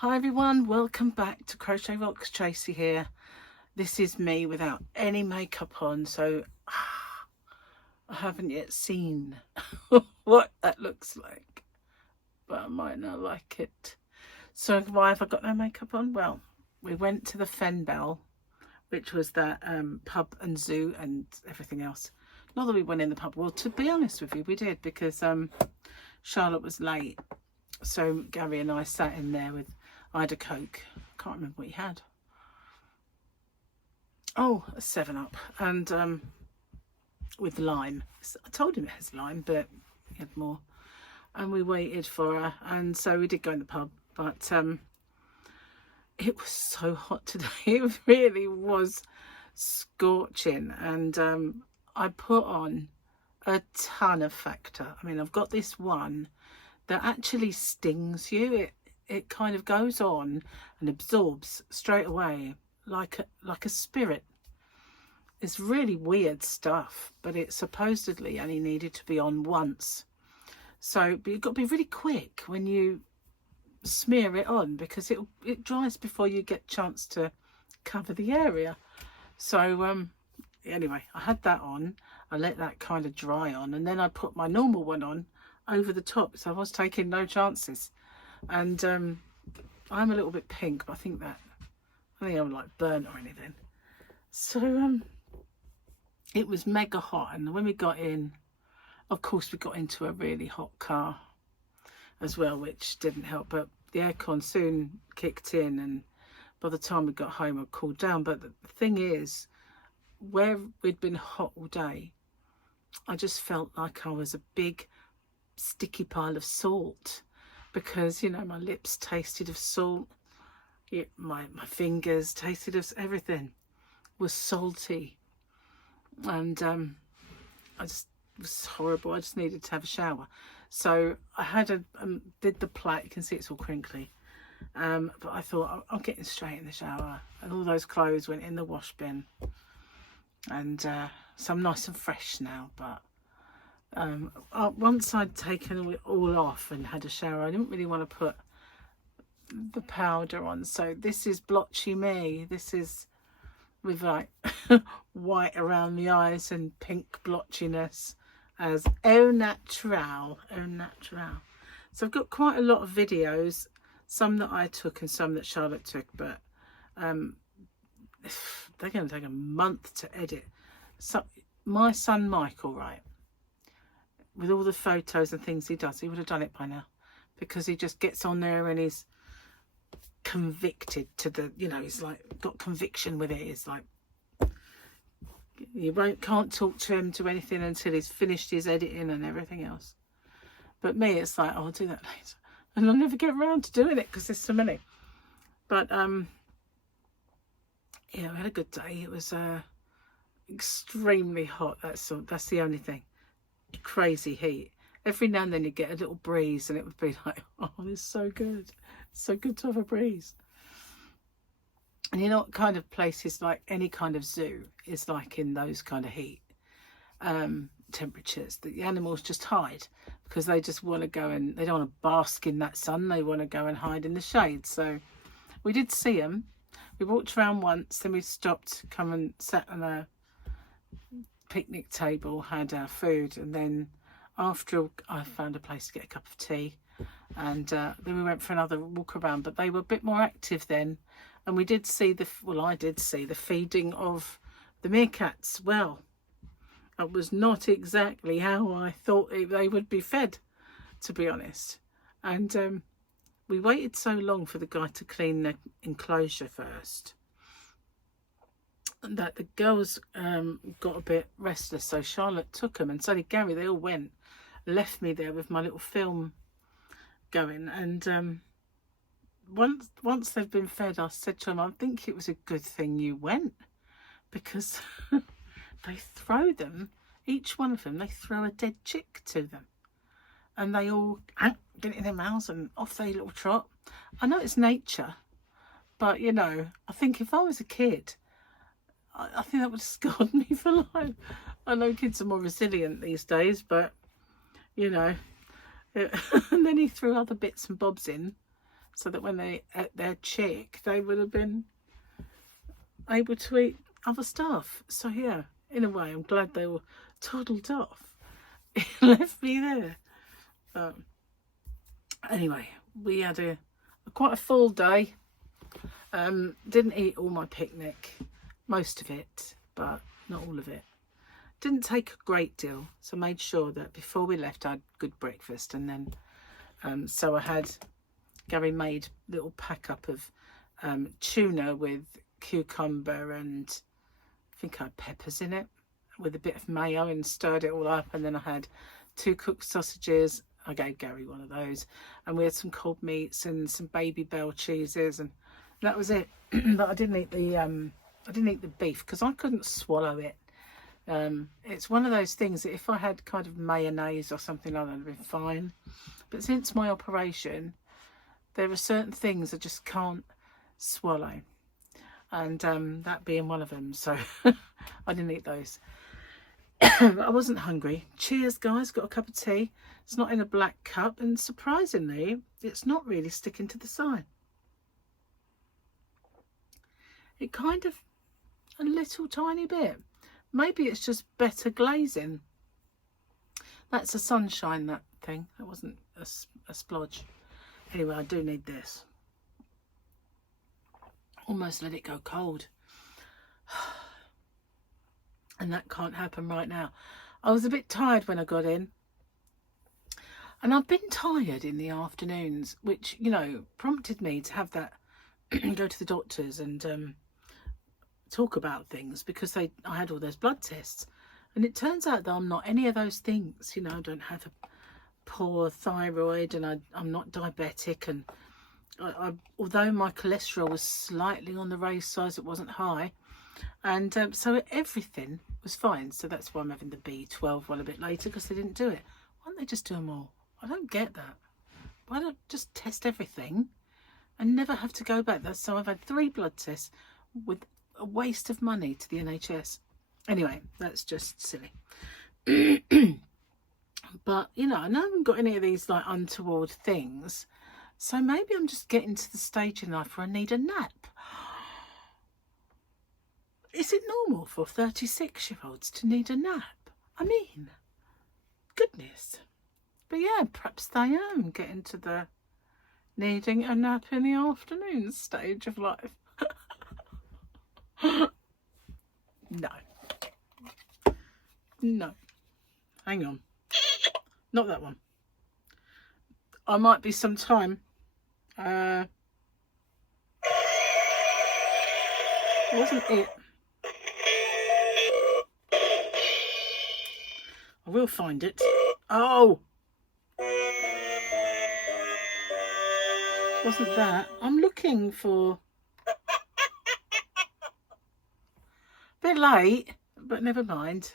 Hi everyone, welcome back to Crochet Rocks. Tracy here. This is me without any makeup on, so I haven't yet seen what that looks like, but I might not like it. So why have I got no makeup on? Well, we went to the Fenbell, which was that pub and zoo and everything else. Not that we went in the pub. Well, to be honest with you, we did, because Charlotte was late. So Gary and I sat in there with, I had a Coke. I can't remember what he had. Oh, a 7-Up. And with lime. I told him it has lime, but he had more. And we waited for her. And so we did go in the pub. But it was so hot today. It really was scorching. And I put on a ton of Factor. I mean, I've got this one that actually stings you. It kind of goes on and absorbs straight away like a spirit. It's really weird stuff, but it supposedly only needed to be on once. So, but you've got to be really quick when you smear it on, because it dries before you get a chance to cover the area. So anyway, I had that on. I let that kind of dry on, and then I put my normal one on over the top, so I was taking no chances. And I'm a little bit pink, but I think I'm like burnt or anything. So it was mega hot, and when we got in, of course we got into a really hot car as well, which didn't help. But the aircon soon kicked in, and by the time we got home it cooled down. But the thing is, where we'd been hot all day, I just felt like I was a big sticky pile of salt, because you know, my lips tasted of salt, my fingers tasted of everything was salty, and I just, it was horrible. I just needed to have a shower. So I had did the plait. You can see it's all crinkly, but I thought I'm getting straight in the shower, and all those clothes went in the wash bin, and so I'm nice and fresh now. But once I'd taken it all off and had a shower, I didn't really want to put the powder on. So this is blotchy me. This is with like white around the eyes and pink blotchiness as au naturel. So I've got quite a lot of videos, some that I took and some that Charlotte took, but they're going to take a month to edit. So my son Michael, right, with all the photos and things he does, he would have done it by now, because he just gets on there and he's convicted to the, you know, he's like got conviction with it. It's like you can't talk to him to anything until he's finished his editing and everything else. But me, it's like, oh, I'll do that later, and I'll never get around to doing it because there's so many. But yeah, we had a good day. It was extremely hot. That's the only thing. Crazy heat. Every now and then you get a little breeze, and it would be like, oh, it's so good. It's so good to have a breeze. And you know what kind of places, like any kind of zoo, is like in those kind of heat temperatures, that the animals just hide, because they just want to go, and they don't want to bask in that sun. They want to go and hide in the shade. So we did see them. We walked around once, then we stopped, come and sat on a picnic table, had our food, and then after I found a place to get a cup of tea, and then we went for another walk around. But they were a bit more active then, and we did see I did see the feeding of the meerkats. Well, it was not exactly how I thought they would be fed, to be honest. And we waited so long for the guy to clean the enclosure first, that the girls got a bit restless. So Charlotte took them, and so did Gary. They all went, left me there with my little film going. And once they've been fed, I said to them, I think it was a good thing you went, because they throw them, each one of them, they throw a dead chick to them, and they all get it in their mouths and off they little trot. I know it's nature, but you know, I think if I was a kid, I think that would have scarred me for life. I know kids are more resilient these days, but you know, and then he threw other bits and bobs in. so that when they ate their chick, they would have been able to eat other stuff. So yeah, in a way, I'm glad they were toddled off. It left me there. Anyway, we had quite a full day. Didn't eat all my picnic, most of it, but not all of it. Didn't take a great deal, so made sure that before we left I had good breakfast. And then so I had, Gary made a little pack up of tuna with cucumber and I think I had peppers in it, with a bit of mayo, and stirred it all up. And then I had 2 cooked sausages. I gave Gary one of those, and we had some cold meats and some baby bell cheeses, and that was it. But I didn't eat the beef because I couldn't swallow it. It's one of those things that if I had kind of mayonnaise or something like that, I'd have been fine. But since my operation, there are certain things I just can't swallow, and that being one of them. So I didn't eat those. But I wasn't hungry. Cheers, guys. Got a cup of tea. It's not in a black cup, and surprisingly, it's not really sticking to the side. It kind of, a little tiny bit. Maybe it's just better glazing. That's a sunshine, that thing. That wasn't a splodge. Anyway, I do need this. Almost let it go cold. And that can't happen right now. I was a bit tired when I got in. And I've been tired in the afternoons, which, you know, prompted me to have that, go to the doctors and talk about things, because I had all those blood tests. And it turns out that I'm not any of those things. You know, I don't have a poor thyroid, and I'm not diabetic. And although my cholesterol was slightly on the raised side, it wasn't high. And so everything was fine. So that's why I'm having the B12 one a bit later, because they didn't do it. Why don't they just do them all? I don't get that. Why don't just test everything and never have to go back? So I've had 3 blood tests with a waste of money to the NHS. Anyway, that's just silly. But, you know, I haven't got any of these like untoward things. So maybe I'm just getting to the stage in life where I need a nap. Is it normal for 36-year-olds to need a nap? I mean, goodness. But yeah, perhaps I am getting to the needing a nap in the afternoon stage of life. No. No. Hang on. Not that one. I might be some time. Wasn't it? I will find it. Oh! Wasn't that? I'm looking for... Bit late, but never mind.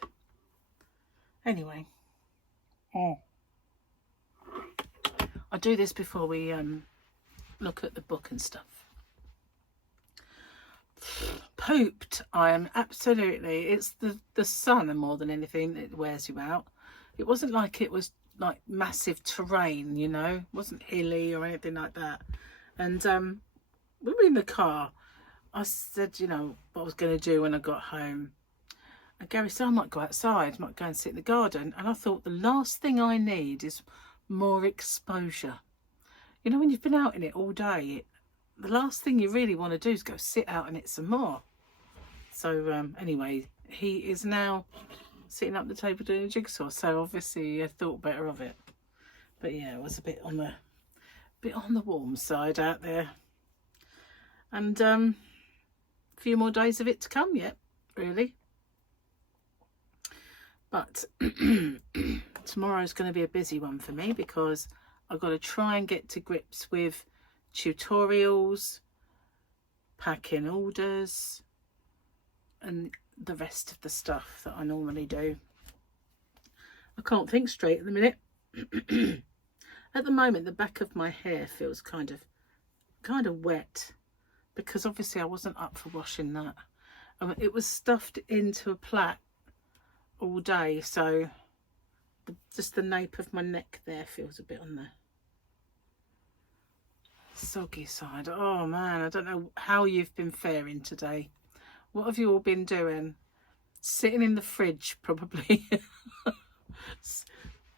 Anyway. Oh. I'll do this before we look at the book and stuff. Pooped. I am absolutely. It's the sun more than anything that wears you out. It wasn't like it was like massive terrain, you know. It wasn't hilly or anything like that. And we were in the car. I said, you know, what I was going to do when I got home. And Gary said, I might go outside, might go and sit in the garden. And I thought, the last thing I need is more exposure. You know, when you've been out in it all day, the last thing you really want to do is go sit out in it some more. So anyway, he is now sitting up the table doing a jigsaw. So obviously I thought better of it. But yeah, it was a bit on the warm side out there. And a few more days of it to come yet, really. But tomorrow's going to be a busy one for me, because I've got to try and get to grips with tutorials, packing orders, and the rest of the stuff that I normally do. I can't think straight at the minute. At the moment, the back of my hair feels kind of wet, because obviously I wasn't up for washing that. It was stuffed into a plait all day, so just the nape of my neck there feels a bit on there. soggy side. Oh man, I don't know how you've been faring today. What have you all been doing? Sitting in the fridge, probably.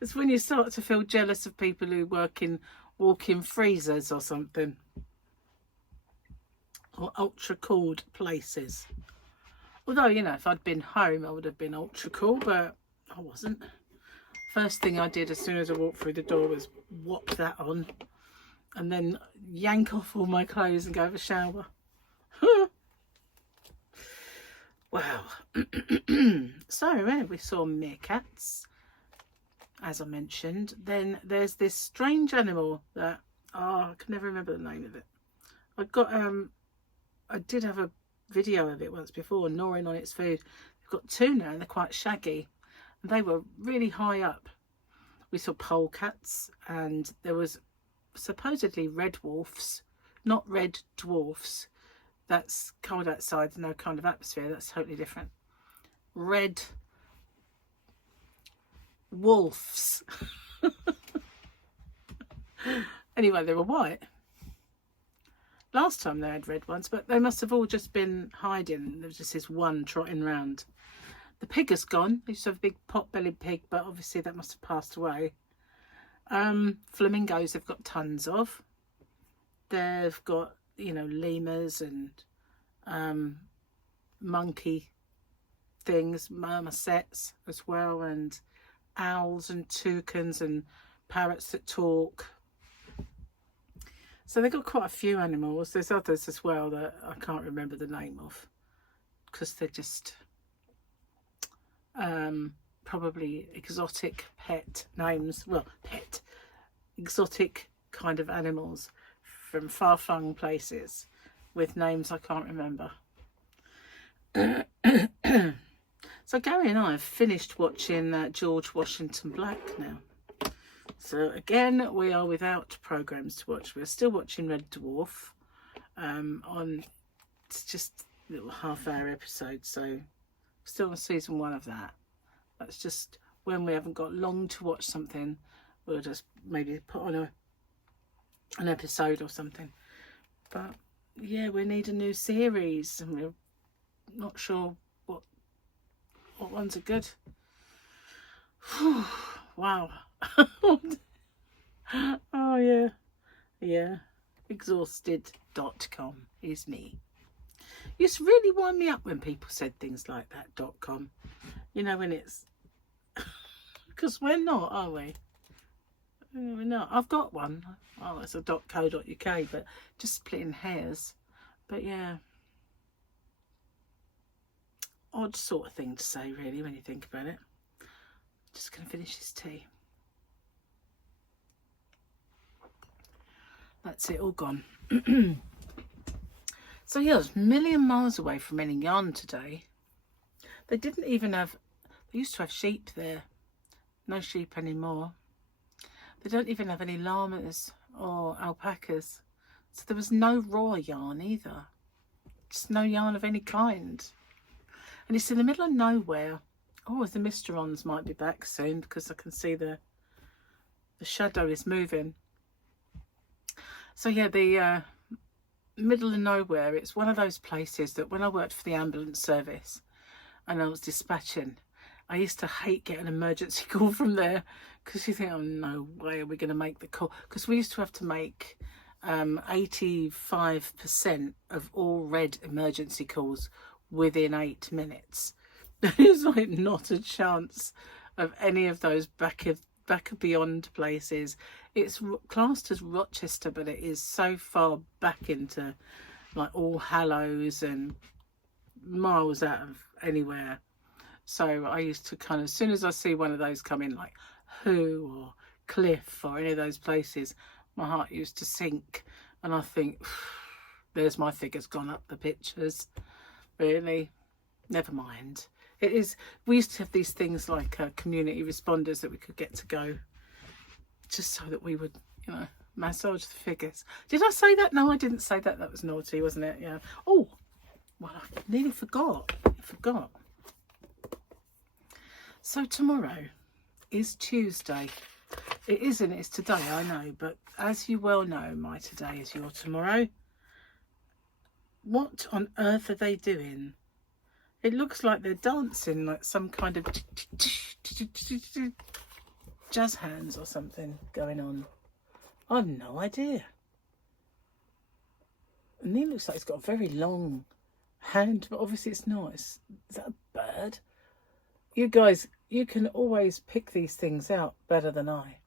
It's when you start to feel jealous of people who work in walk-in freezers or something. Or ultra cooled places. Although, you know, if I'd been home, I would have been ultra cool, but I wasn't. First thing I did as soon as I walked through the door was whop that on and then yank off all my clothes and go have a shower. Wow. So, we saw meerkats, as I mentioned. Then there's this strange animal that, I can never remember the name of it. I did have a video of it once before, gnawing on its food. We've got two now and they're quite shaggy. And they were really high up. We saw polecats and there was supposedly red wolves, not red dwarfs. That's cold outside, no kind of atmosphere. That's totally different. Red wolves. Anyway, they were white. Last time they had red ones, but they must have all just been hiding. There was just this one trotting around. The pig has gone. We used to have a big pot-bellied pig, but obviously that must have passed away. Flamingos they've got tons of. They've got, you know, lemurs and monkey things, marmosets as well, and owls and toucans and parrots that talk. So they've got quite a few animals. There's others as well that I can't remember the name of because they're just probably exotic pet names. Well, exotic kind of animals from far-flung places with names I can't remember. So Gary and I have finished watching George Washington Black now. So again, we are without programs to watch. We're still watching Red Dwarf it's just a little half-hour episode, so still on season 1 of that. That's just when we haven't got long to watch something, we'll just maybe put on an episode or something. But yeah, we need a new series and we're not sure what ones are good. Wow. Oh yeah, exhausted.com is me. It used to really wind me up when people said things like that, .com, you know, when it's because we're not, are we? We're not. I've got one. Oh, it's a .co.uk, but just splitting hairs. But yeah, odd sort of thing to say really when you think about it. Just gonna finish this tea. That's it, all gone. So yeah, I was a million miles away from any yarn today. They didn't even have, they used to have sheep there. No sheep anymore. They don't even have any llamas or alpacas. So there was no raw yarn either. Just no yarn of any kind. And it's in the middle of nowhere. Oh, the Mysterons might be back soon because I can see the shadow is moving. So yeah, the middle of nowhere, it's one of those places that when I worked for the ambulance service and I was dispatching, I used to hate getting an emergency call from there because you think, oh, no way are we going to make the call. Because we used to have to make 85% of all red emergency calls within 8 minutes. There's like not a chance of any of those back of beyond places. It's classed as Rochester, but it is so far back into like All Hallows and miles out of anywhere. So I used to kind of, as soon as I see one of those come in, like Who or Cliff or any of those places, my heart used to sink and I think, there's my figures gone up the pictures. Really? Never mind. It is, we used to have these things like community responders that we could get to go just so that we would, you know, massage the figures. Did I say that? No, I didn't say that. That was naughty, wasn't it? Yeah. Oh, well, I nearly forgot. So tomorrow is Tuesday. It isn't, it's today, I know, but as you well know, my today is your tomorrow. What on earth are they doing? It looks like they're dancing, like some kind of jazz hands or something going on. I've no idea. And he looks like he's got a very long hand, but obviously it's not. Is that a bird? You guys, you can always pick these things out better than I.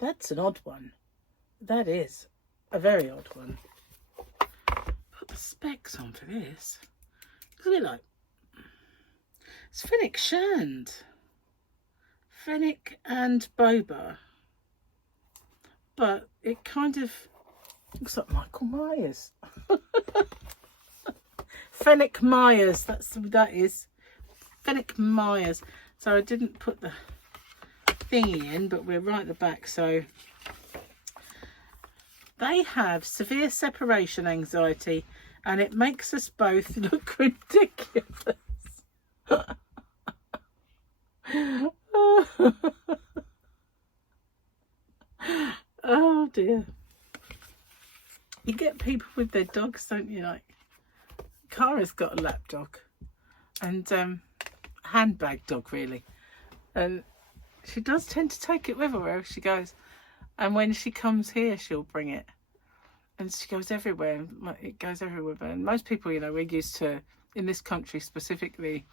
That's an odd one. That is a very odd one. Put the specs on for this. Look at it like. It's Fennec Shand. Fennec and Boba. But it kind of looks like Michael Myers. Fennec Myers, that's what that is. Fennec Myers. So I didn't put the thingy in, but we're right at the back. So they have severe separation anxiety, and it makes us both look ridiculous. Oh dear. You get people with their dogs, don't you? Like Cara's got a lap dog and handbag dog really, and she does tend to take it with her wherever she goes, and when she comes here she'll bring it, and she goes everywhere. It goes everywhere. And most people, you know, we're used to, in this country specifically,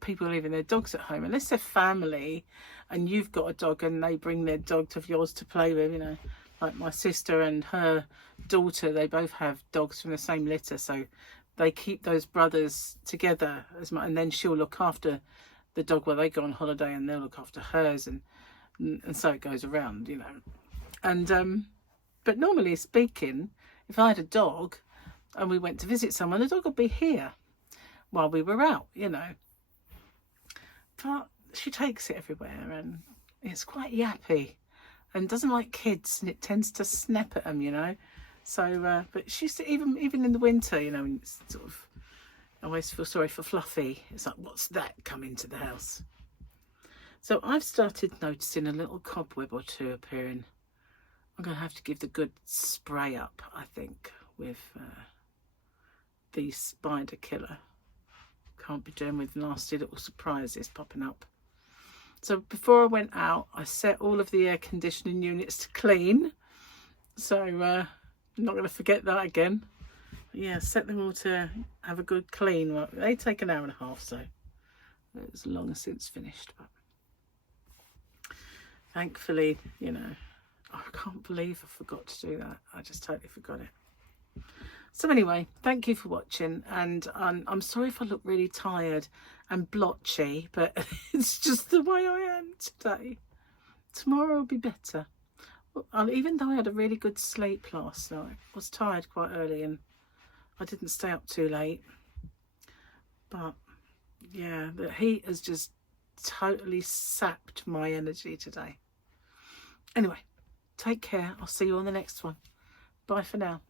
people leaving their dogs at home unless they're family and you've got a dog and they bring their dog of yours to play with, you know, like my sister and her daughter, they both have dogs from the same litter, so they keep those brothers together as much, and then she'll look after the dog while they go on holiday and they'll look after hers, and so it goes around, you know. And but normally speaking, if I had a dog and we went to visit someone, the dog would be here while we were out, you know. But she takes it everywhere and it's quite yappy and doesn't like kids, and it tends to snap at them, you know. So but she's even in the winter, you know, and it's sort of, I always feel sorry for Fluffy. It's like, what's that come into the house? So I've started noticing a little cobweb or two appearing. I'm going to have to give the good spray up, I think, with the spider killer. Can't be doing with nasty little surprises popping up. So before I went out, I set all of the air conditioning units to clean. So I'm not going to forget that again. Yeah, set them all to have a good clean. Well, they take an hour and a half, so it's long since finished. But thankfully, you know, I can't believe I forgot to do that. I just totally forgot it. So anyway, thank you for watching, and I'm sorry if I look really tired and blotchy, but it's just the way I am today. Tomorrow will be better. Even though I had a really good sleep last night, I was tired quite early and I didn't stay up too late. But yeah, the heat has just totally sapped my energy today. Anyway, take care. I'll see you on the next one. Bye for now.